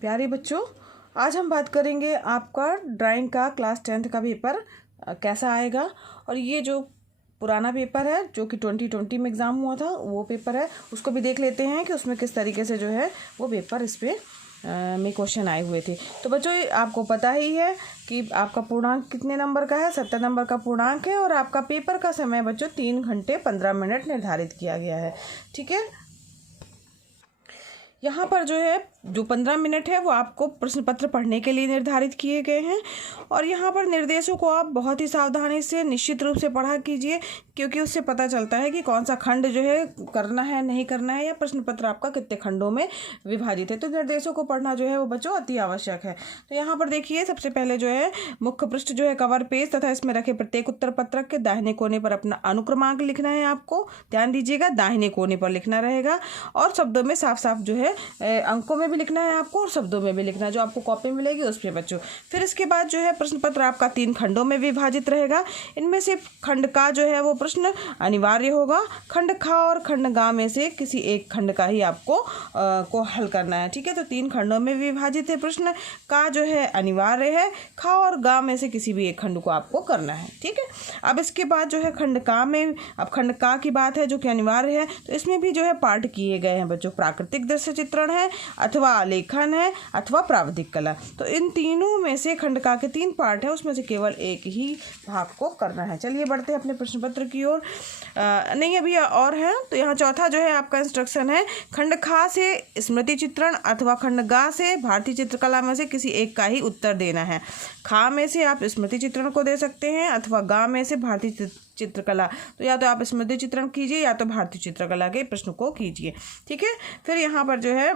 प्यारे बच्चों, आज हम बात करेंगे आपका ड्राइंग का क्लास 10th का पेपर कैसा आएगा। और ये जो पुराना पेपर है जो कि 2020 में एग्ज़ाम हुआ था वो पेपर है, उसको भी देख लेते हैं कि उसमें किस तरीके से जो है वो पेपर इस पर में क्वेश्चन आए हुए थे। तो बच्चों आपको पता ही है कि आपका पूर्णांक कितने नंबर का है, 70 नंबर का पूर्णांक है। और आपका पेपर का समय बच्चों 3 घंटे 15 मिनट निर्धारित किया गया है। ठीक है, यहाँ पर जो 15 मिनट है वो आपको प्रश्न पत्र पढ़ने के लिए निर्धारित किए गए हैं। और यहाँ पर निर्देशों को आप बहुत ही सावधानी से निश्चित रूप से पढ़ा कीजिए, क्योंकि उससे पता चलता है कि कौन सा खंड जो है करना है नहीं करना है, या प्रश्न पत्र आपका कितने खंडों में विभाजित है। तो निर्देशों को पढ़ना जो है वो बच्चों अति आवश्यक है। तो यहाँ पर देखिए, सबसे पहले जो है मुख्य पृष्ठ जो है कवर पेज तथा इसमें रखे प्रत्येक उत्तर पत्रक के दाहिने कोने पर अपना अनुक्रमांक लिखना है। आपको ध्यान दीजिएगा, दाहिने कोने पर लिखना रहेगा और शब्दों में साफ साफ जो है अंकों में भी लिखना है आपको और शब्दों में भी लिखना है, जो आपको कॉपी मिलेगी उस पर बच्चों। फिर इसके बाद जो है प्रश्न पत्र आपका 3 खंडों में विभाजित रहेगा। इनमें से खंड का जो है वो प्रश्न अनिवार्य होगा। खंड खा और खंड गा में से किसी एक खंड का ही आपको को हल करना है। ठीक है, तो 3 खंडों में विभाजित है प्रश्न। का जो है अनिवार्य है, खा और गा में से किसी भी एक खंड को आपको करना है। ठीक है, अब इसके बाद जो है खंड का में, अब खंड का की बात है जो कि अनिवार्य है, तो इसमें भी जो है पार्ट किए गए हैं बच्चों। प्राकृतिक दृश्य चित्रण है अथवा आलेखन है अथवा प्रावधिक कला। तो इन तीनों में से खंड का के 3 पार्ट है, उसमें से केवल एक ही भाग को करना है। चलिए बढ़ते हैं अपने प्रश्न पत्र की ओर। नहीं, अभी और है। तो यहाँ चौथा जो है आपका इंस्ट्रक्शन है, खंड खा से स्मृति चित्रण अथवा खंड गा से भारतीय चित्रकला में से किसी एक का ही उत्तर देना है। खा में से आप स्मृति चित्रण को दे सकते हैं अथवा गा में से भारतीय चित्रकला। तो या तो आप स्मृति चित्रण कीजिए या तो भारतीय चित्रकला के प्रश्न को कीजिए। ठीक है, फिर यहाँ पर जो है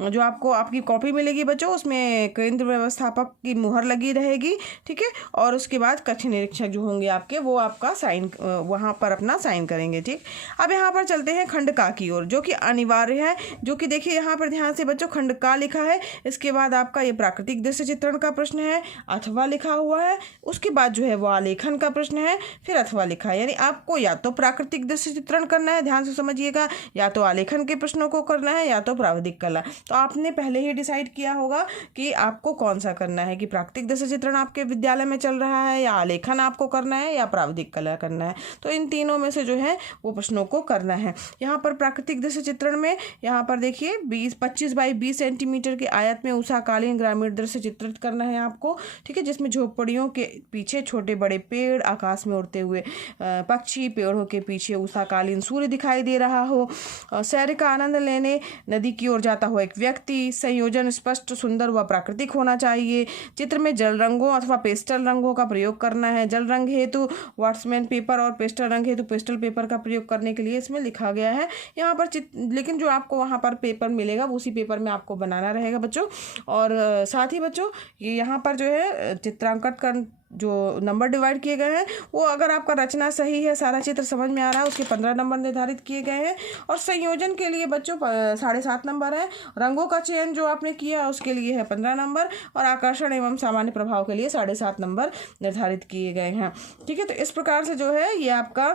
जो आपको आपकी कॉपी मिलेगी बच्चों, उसमें केंद्र व्यवस्थापक की मुहर लगी रहेगी। ठीक है, और उसके बाद कक्ष निरीक्षक जो होंगे आपके, वो आपका साइन वहाँ पर अपना साइन करेंगे। ठीक, अब यहाँ पर चलते हैं खंड का की ओर, जो कि अनिवार्य है। जो कि देखिए यहाँ पर ध्यान से बच्चों, खंड का लिखा है, इसके बाद आपका ये प्राकृतिक दृश्य चित्रण का प्रश्न है, अथवा लिखा हुआ है। उसके बाद जो है वो आलेखन का प्रश्न है, फिर अथवा लिखा है। यानी आपको या तो प्राकृतिक दृश्य चित्रण करना है, ध्यान से समझिएगा, या तो आलेखन के प्रश्नों को करना है, या तो प्रावधिक कला। तो आपने पहले ही डिसाइड किया होगा कि आपको कौन सा करना है, कि प्राकृतिक दृश्य चित्रण आपके विद्यालय में चल रहा है, या आलेखन आपको करना है, या प्रावधिक कला करना है। तो इन तीनों में से जो है वो प्रश्नों को करना है। यहाँ पर प्राकृतिक दृश्य चित्रण में यहाँ पर देखिए 25 बाई 20 सेंटीमीटर के आयत में उषाकालीन ग्रामीण दृश्य चित्रित करना है आपको। ठीक है, जिसमें झोपड़ियों के पीछे छोटे बड़े पेड़, आकाश में उड़ते हुए पक्षी, पेड़ों के पीछे उषाकालीन सूर्य दिखाई दे रहा हो, सैर का आनंद लेने नदी की ओर जाता हुआ एक व्यक्ति। संयोजन स्पष्ट, सुंदर व प्राकृतिक होना चाहिए। चित्र में जल रंगों अथवा पेस्टल रंगों का प्रयोग करना है। जल रंग हेतु वाटरमैन पेपर और पेस्टल रंग हेतु पेस्टल पेपर का प्रयोग करने के लिए इसमें लिखा गया है यहाँ पर लेकिन जो आपको वहाँ पर पेपर मिलेगा उसी पेपर में आपको बनाना रहेगा बच्चों। और साथ ही बच्चों ये यहाँ पर जो है चित्रांकन कर जो नंबर डिवाइड किए गए हैं, वो अगर आपका रचना सही है, सारा चित्र समझ में आ रहा है, उसके 15 नंबर निर्धारित किए गए हैं। और संयोजन के लिए बच्चों 7.5 नंबर है। रंगों का चयन जो आपने किया उसके लिए है 15 नंबर, और आकर्षण एवं सामान्य प्रभाव के लिए 7.5 नंबर निर्धारित किए गए हैं। ठीक है, तो इस प्रकार से जो है ये आपका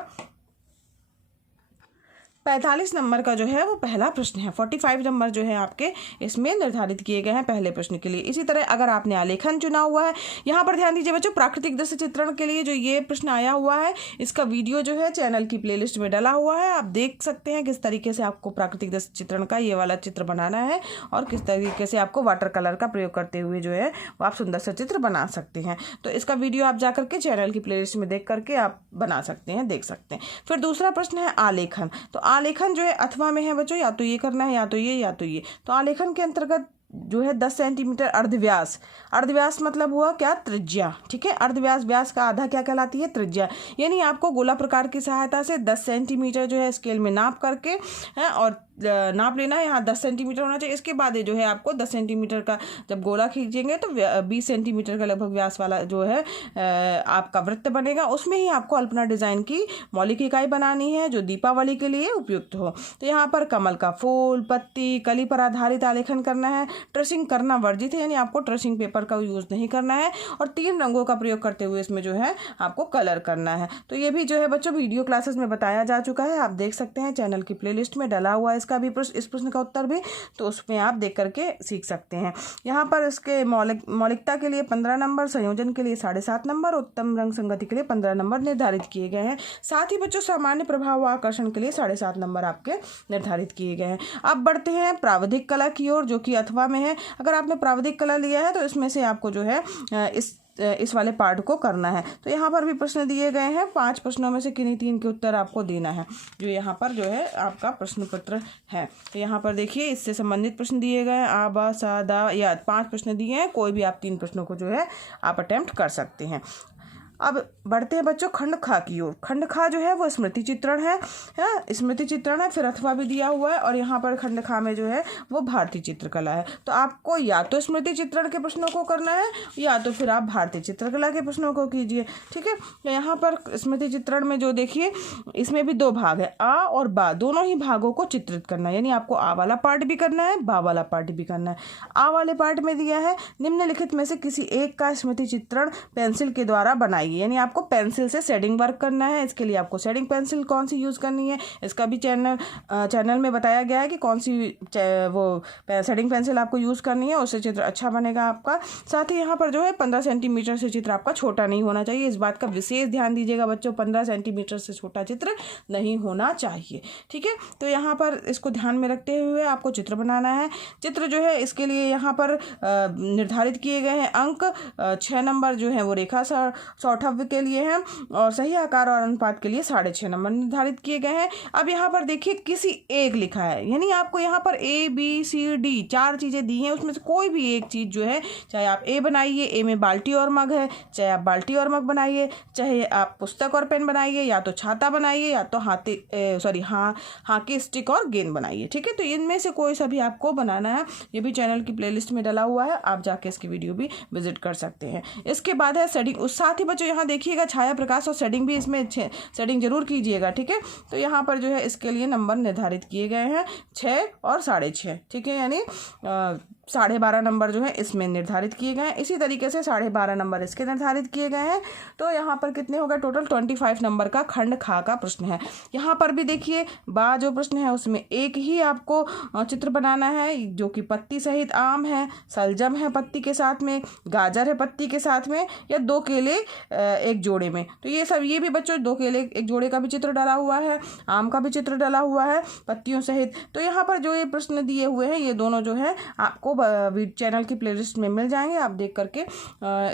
45 नंबर का जो है वो पहला प्रश्न है। 45 नंबर जो है आपके इसमें निर्धारित किए गए हैं पहले प्रश्न के लिए। इसी तरह अगर आपने आलेखन चुना हुआ है, यहाँ पर ध्यान दीजिए बच्चों, प्राकृतिक दृश्य चित्रण के लिए जो ये प्रश्न आया हुआ है, इसका वीडियो जो है चैनल की प्लेलिस्ट में डला हुआ है। आप देख सकते हैं किस तरीके से आपको प्राकृतिक दृश्य चित्रण का ये वाला चित्र बनाना है, और किस तरीके से आपको वाटर कलर का प्रयोग करते हुए जो है वो आप सुंदर सा चित्र बना सकते हैं। तो इसका वीडियो आप जाकर के चैनल की प्लेलिस्ट में देख करके आप बना सकते हैं, देख सकते हैं। फिर दूसरा प्रश्न है आलेखन। तो आलेखन जो है अथवा में है बच्चों, या तो ये करना है, या तो ये, या तो ये। तो आलेखन के अंतर्गत जो है 10 सेंटीमीटर अर्धव्यास। अर्धव्यास मतलब हुआ क्या, त्रिज्या। ठीक है, अर्धव्यास, व्यास का आधा क्या कहलाती है, त्रिज्या। यानी आपको गोला प्रकार की सहायता से 10 सेंटीमीटर जो है स्केल में नाप करके है और नाप लेना है। यहाँ 10 सेंटीमीटर होना चाहिए। इसके बाद जो है आपको 10 सेंटीमीटर का जब गोला खींचेंगे तो 20 सेंटीमीटर का लगभग व्यास वाला जो है आपका वृत्त बनेगा। उसमें ही आपको अल्पना डिज़ाइन की मौलिक इकाई बनानी है जो दीपावली के लिए उपयुक्त हो। तो यहाँ पर कमल का फूल, पत्ती, कली पर आधारित आलेखन करना है। ट्रेसिंग करना वर्जित है, यानी आपको ट्रेसिंग पेपर का यूज़ नहीं करना है। और 3 रंगों का प्रयोग करते हुए इसमें जो है आपको कलर करना है। तो ये भी जो है बच्चों वीडियो क्लासेस में बताया जा चुका है, आप देख सकते हैं, चैनल की प्लेलिस्ट में डला हुआ है इसका भी प्रश्न, इस प्रश्न का उत्तर भी, तो उसमें आप देख करके सीख सकते हैं। यहाँ पर इसके मौलिकता के लिए 15 नंबर, संयोजन के लिए 7.5 नंबर, उत्तम रंग संगति के लिए 15 नंबर निर्धारित किए गए हैं। साथ ही बच्चों सामान्य प्रभाव व आकर्षण के लिए 7.5 नंबर आपके निर्धारित किए गए हैं। अब बढ़ते हैं प्राविधिक कला की ओर, जो कि अथवा में है। अगर आपने प्राविधिक कला लिया है तो इसमें से आपको जो है इस वाले पार्ट को करना है। तो यहाँ पर भी प्रश्न दिए गए हैं, 5 प्रश्नों में से किन्हीं 3 के उत्तर आपको देना है, जो यहाँ पर जो है आपका प्रश्न पत्र है। तो यहाँ पर देखिए इससे संबंधित प्रश्न दिए गए हैं, आ बा सा दा या 5 प्रश्न दिए हैं, कोई भी आप 3 प्रश्नों को जो है आप अटेम्प्ट कर सकते हैं। अब बढ़ते हैं बच्चों खंड खा की ओर। खंड खा जो है वो स्मृति चित्रण है, स्मृति चित्रण है, फिर अथवा भी दिया हुआ है, और यहाँ पर खंड खा में जो है वो भारतीय चित्रकला है। तो आपको या तो स्मृति चित्रण के प्रश्नों को करना है या तो फिर आप भारतीय चित्रकला के प्रश्नों को कीजिए, ठीक है। तो यहाँ पर स्मृति चित्रण में जो देखिए इसमें भी 2 भाग है, आ और बा, दोनों ही भागों को चित्रित करना है, यानी आपको आ वाला पार्ट भी करना है, बा वाला पार्ट भी करना है। आ वाले पार्ट में दिया है निम्नलिखित में से किसी एक का स्मृति चित्रण पेंसिल के द्वारा बनाइए, यानी आपको पेंसिल से शेडिंग वर्क करना है। इसके लिए आपको शेडिंग पेंसिल कौन सी यूज़ करनी है, इसका भी चैनल में बताया गया है कि कौन सी वो शेडिंग पेंसिल आपको यूज़ करनी है, उससे चित्र अच्छा बनेगा आपका। साथ ही यहाँ पर जो है 15 सेंटीमीटर से चित्र आपका छोटा नहीं होना चाहिए, इस बात का विशेष ध्यान दीजिएगा बच्चों, 15 सेंटीमीटर से छोटा चित्र नहीं होना चाहिए, ठीक है। तो यहाँ पर इसको ध्यान में रखते हुए आपको चित्र बनाना है। चित्र जो है इसके लिए यहाँ पर निर्धारित किए गए हैं अंक, 6 नंबर जो है वो रेखा सौष्ठव के लिए हैं, और सही आकार और अनुपात के लिए 6.5 नंबर निर्धारित किए गए हैं। अब यहाँ पर देखिए किसी एक लिखा है, यानी आपको यहाँ पर ABCD 4 चीज़ें दी हैं, उसमें से कोई भी एक चीज़ जो है, चाहे आप ए बनाइए, ए में बाल्टी और मग है, चाहे आप बाल्टी और मग बनाइए, चाहे आप पुस्तक और पेन बनाइए, या तो छाता बनाइए, या तो हाकी स्टिक और गेंद बनाइए, ठीक है। तो इनमें से कोई सा भी आपको बनाना है, ये भी चैनल की प्लेलिस्ट में डला हुआ है, आप जाके इसकी वीडियो भी विजिट कर सकते हैं। इसके बाद है शेडिंग, उस साथ ही बच्चों यहाँ देखिएगा छाया प्रकाश और शेडिंग भी, इसमें शेडिंग जरूर कीजिएगा, ठीक है। तो यहाँ पर जो है इसके लिए नंबर निर्धारित किए गए हैं 6 और 6.5, ठीक है, यानी 12.5 नंबर जो है इसमें निर्धारित किए गए हैं। इसी तरीके से 12.5 नंबर इसके निर्धारित किए गए हैं। तो यहाँ पर कितने हो गए टोटल 25 नंबर का खंड खा का प्रश्न है। यहाँ पर भी देखिए बा जो प्रश्न है उसमें एक ही आपको चित्र बनाना है, जो कि पत्ती सहित आम है, सलजम है पत्ती के साथ में, गाजर है पत्ती के साथ में, या 2 केले एक जोड़े में। तो ये भी बच्चों 2 केले एक जोड़े का भी चित्र डाला हुआ है, आम का भी चित्र डाला हुआ है पत्तियों सहित। तो यहाँ पर जो ये प्रश्न दिए हुए हैं ये दोनों जो है आपको चैनल की प्लेलिस्ट में मिल जाएंगे, आप देख करके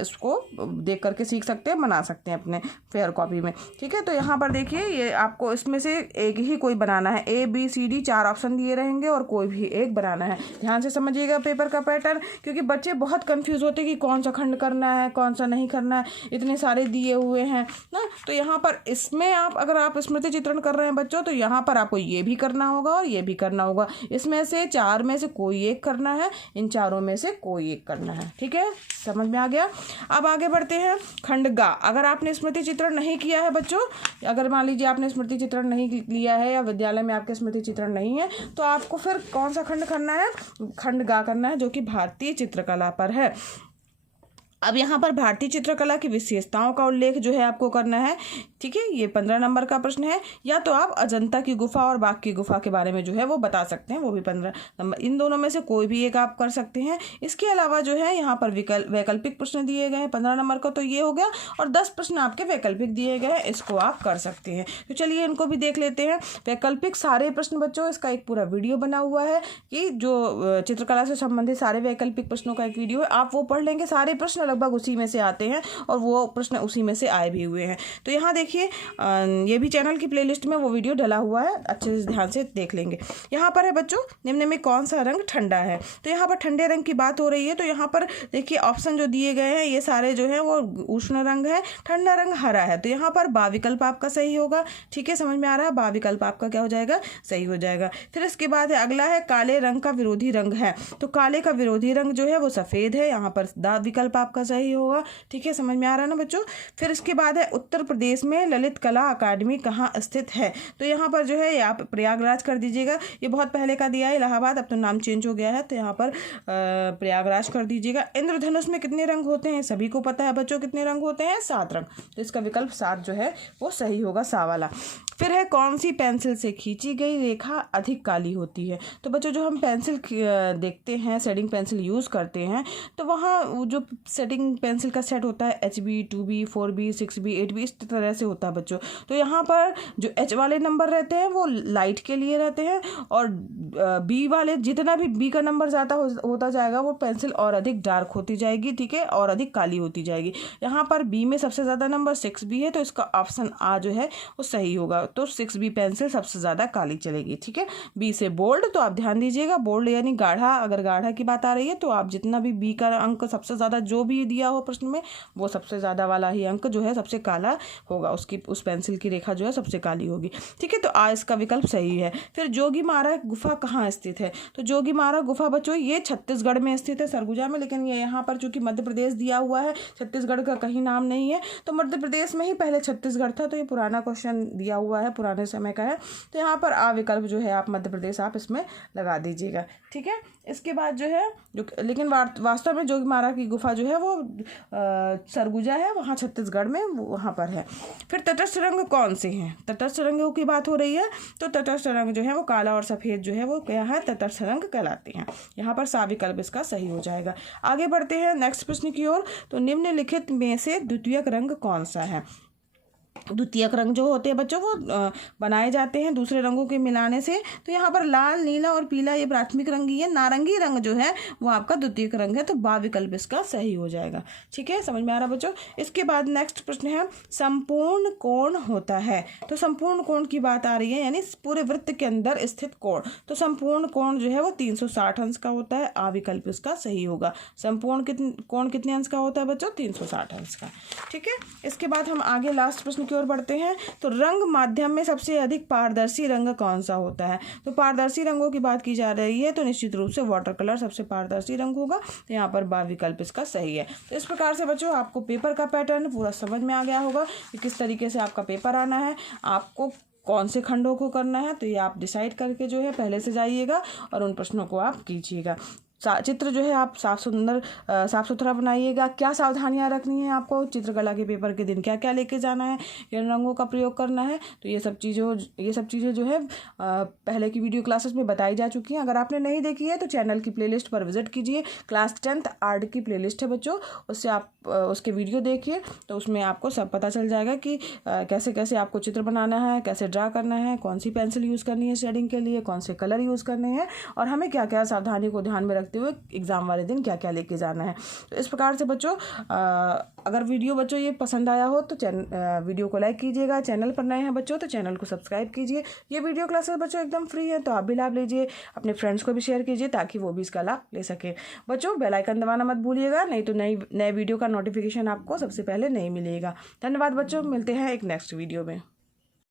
इसको देख करके सीख सकते हैं, बना सकते हैं अपने फेयर कॉपी में, ठीक है। तो यहाँ पर देखिए ये आपको इसमें से एक ही कोई बनाना है, ABCD 4 ऑप्शन दिए रहेंगे और कोई भी एक बनाना है। ध्यान से समझिएगा पेपर का पैटर्न, क्योंकि बच्चे बहुत कंफ्यूज होते हैं कि कौन सा खंड करना है कौन सा नहीं करना है, इतने सारे दिए हुए हैं ना। तो यहाँ पर इसमें अगर आप स्मृति चित्रण कर रहे हैं बच्चों, तो यहाँ पर आपको ये भी करना होगा और ये भी करना होगा, इसमें से 4 में से कोई एक करना है, इन चारों में से कोई एक करना है, ठीक है, समझ में आ गया। अब आगे बढ़ते हैं खंड गा। अगर आपने स्मृति चित्रण नहीं किया है बच्चों, अगर मान लीजिए आपने स्मृति चित्रण नहीं लिया है या विद्यालय में आपके स्मृति चित्रण नहीं है, तो आपको फिर कौन सा खंड करना है, खंड गा करना है, जो कि भारतीय चित्रकला पर है। अब यहाँ पर भारतीय चित्रकला की विशेषताओं का उल्लेख जो है आपको करना है, ठीक है। ये 15 नंबर का प्रश्न है। या तो आप अजंता की गुफा और बाघ की गुफा के बारे में जो है वो बता सकते हैं, वो भी 15 नंबर, इन दोनों में से कोई भी एक आप कर सकते हैं। इसके अलावा जो है यहाँ पर वैकल्पिक प्रश्न दिए गए हैं 15 नंबर का, तो ये हो गया, और 10 प्रश्न आपके वैकल्पिक दिए गए हैं, इसको आप कर सकते हैं। तो चलिए इनको भी देख लेते हैं। वैकल्पिक सारे प्रश्न बच्चों, इसका एक पूरा वीडियो बना हुआ है कि जो चित्रकला से संबंधित सारे वैकल्पिक प्रश्नों का एक वीडियो है, आप वो पढ़ लेंगे। सारे प्रश्न लगभग उसी में से आते हैं और वो प्रश्न उसी में से आए भी हुए हैं। तो यहाँ देखिए ये भी चैनल की प्लेलिस्ट में वो वीडियो डला हुआ है, अच्छे से ध्यान से देख लेंगे। यहाँ पर है बच्चों निम्न में कौन सा रंग ठंडा है, तो यहाँ पर ठंडे रंग की बात हो रही है। तो यहाँ पर देखिए ऑप्शन जो दिए गए हैं ये सारे जो है वो उष्ण रंग है, ठंडा रंग हरा है। तो यहाँ पर बा विकल्प आपका सही होगा, ठीक है, समझ में आ रहा है, बा विकल्प आपका क्या हो जाएगा, सही हो जाएगा। फिर इसके बाद है अगला है काले रंग का विरोधी रंग है, तो काले का विरोधी रंग जो है वो सफ़ेद है, यहाँ पर दा विकल्प आपका आपका सही होगा। ठीक है, समझ में आ रहा है ना बच्चों। फिर इसके बाद है उत्तर प्रदेश में ललित कला अकादमी कहाँ स्थित है। तो यहाँ पर जो है आप प्रयागराज कर दीजिएगा। ये बहुत पहले का दिया है इलाहाबाद, अब तो नाम चेंज हो गया है, तो यहाँ पर प्रयागराज कर दीजिएगा। इंद्रधनुष में कितने रंग होते हैं, सभी को पता है बच्चों कितने रंग होते हैं, 7 रंग। तो इसका विकल्प 7 जो है वो सही होगा, सा वाला। फिर है कौन सी पेंसिल से खींची गई रेखा अधिक काली होती है। तो बच्चों जो हम पेंसिल देखते हैं, शेडिंग पेंसिल यूज़ करते हैं, तो वहाँ जो शेडिंग पेंसिल का सेट होता है HB 2B 4B 6B 8B इस तरह से होता है बच्चों। तो यहाँ पर जो H वाले नंबर रहते हैं वो लाइट के लिए रहते हैं, और B वाले जितना भी B का नंबर ज़्यादा होता जाएगा वो पेंसिल और अधिक डार्क होती जाएगी। ठीक है, और अधिक काली होती जाएगी। यहाँ पर B में सबसे ज़्यादा नंबर 6B है, तो इसका ऑप्शन A जो है वो सही होगा। तो 6B पेंसिल सबसे ज़्यादा काली चलेगी। ठीक है, B से बोल्ड, तो आप ध्यान दीजिएगा, बोल्ड यानी गाढ़ा। अगर गाढ़ा की बात आ रही है तो आप जितना भी B का अंक सबसे ज़्यादा जो भी दिया हो प्रश्न में, वो सबसे ज़्यादा वाला ही अंक जो है सबसे काला होगा, उसकी उस पेंसिल की रेखा जो है सबसे काली होगी। ठीक है, तो A इसका विकल्प सही है। फिर जोगीमारा गुफा कहाँ स्थित है। तो जोगीमारा गुफा बच्चों ये छत्तीसगढ़ में स्थित है, सरगुजा में, लेकिन ये यहाँ पर चूंकि मध्य प्रदेश दिया हुआ है, छत्तीसगढ़ का कहीं नाम नहीं है, तो मध्य प्रदेश में ही पहले छत्तीसगढ़ था। तो ये पुराना क्वेश्चन दिया हुआ है, पुराने समय का है, तो यहाँ पर A विकल्प जो है आप मध्य प्रदेश आप इसमें लगा दीजिएगा। ठीक है, इसके बाद जो है लेकिन वास्तव में जोगीमारा की गुफा जो है वो सरगुजा है, वहाँ छत्तीसगढ़ में वहाँ पर है। फिर तटस्थ रंग कौन से हैं। तटस्थ रंगों की बात हो रही है, तो तटस्थ रंग जो है वो काला और सफ़ेद जो है वो क्या है, तटस्थ रंग कहलाते हैं। यहाँ पर सा विकल्प इसका सही हो जाएगा। आगे बढ़ते हैं नेक्स्ट प्रश्न की ओर। तो निम्नलिखित में से द्वितीयक रंग कौन सा है। द्वितीयक रंग जो होते हैं बच्चों वो बनाए जाते हैं दूसरे रंगों के मिलाने से। तो यहाँ पर लाल, नीला और पीला ये प्राथमिक रंग ही है, नारंगी रंग जो है वो आपका द्वितीयक रंग है। तो बा विकल्प इसका सही हो जाएगा। ठीक है, समझ में आ रहा बच्चों। इसके बाद नेक्स्ट प्रश्न है संपूर्ण कोण होता है। तो संपूर्ण कोण की बात आ रही है, यानी पूरे वृत्त के अंदर स्थित कोण। तो संपूर्ण कोण जो है वो 360 अंश का होता है। आ विकल्प इसका सही होगा। संपूर्ण कोण कितने अंश का होता है बच्चों, 360 अंश का। ठीक है, इसके बाद हम आगे लास्ट प्रश्न की ओर बढ़ते हैं। तो रंग माध्यम में सबसे अधिक पारदर्शी रंग कौन सा होता है। तो पारदर्शी रंगों की बात की जा रही है, तो निश्चित रूप से वाटर कलर सबसे पारदर्शी रंग होगा। तो यहाँ पर बा विकल्प इसका सही है। तो इस प्रकार से बच्चों आपको पेपर का पैटर्न पूरा समझ में आ गया होगा कि किस तरीके से आपका पेपर आना है, आपको कौन से खंडों को करना है। तो ये आप डिसाइड करके जो है पहले से जाइएगा और उन प्रश्नों को आप कीजिएगा। चित्र जो है आप साफ सुथरा बनाइएगा। क्या सावधानियां रखनी है आपको, चित्रकला के पेपर के दिन क्या क्या लेके जाना है, किन रंगों का प्रयोग करना है। तो ये सब चीज़ें जो है पहले की वीडियो क्लासेस में बताई जा चुकी हैं। अगर आपने नहीं देखी है तो चैनल की प्लेलिस्ट पर विजिट कीजिए। क्लास 10th आर्ट की प्लेलिस्ट है बच्चों, उससे आप उसके वीडियो देखिए, तो उसमें आपको सब पता चल जाएगा कि कैसे कैसे आपको चित्र बनाना है, कैसे ड्रा करना है, कौन सी पेंसिल यूज़ करनी है शेडिंग के लिए, कौन से कलर यूज़ करने हैं, और हमें क्या क्या सावधानी को ध्यान में रखते हुए एग्ज़ाम वाले दिन क्या क्या लेके जाना है। तो इस प्रकार से बच्चों अगर वीडियो बच्चों ये पसंद आया हो तो वीडियो को लाइक कीजिएगा। चैनल पर नए हैं बच्चों तो चैनल को सब्सक्राइब कीजिए। ये वीडियो क्लासेस बच्चों एकदम फ्री है, तो आप भी लाभ लीजिए, अपने फ्रेंड्स को भी शेयर कीजिए ताकि वो भी इसका लाभ ले सके। बच्चों बेल आइकन दबाना मत भूलिएगा, नहीं तो नए वीडियो का नोटिफिकेशन आपको सबसे पहले नहीं मिलेगा। धन्यवाद बच्चों, मिलते हैं एक नेक्स्ट वीडियो में।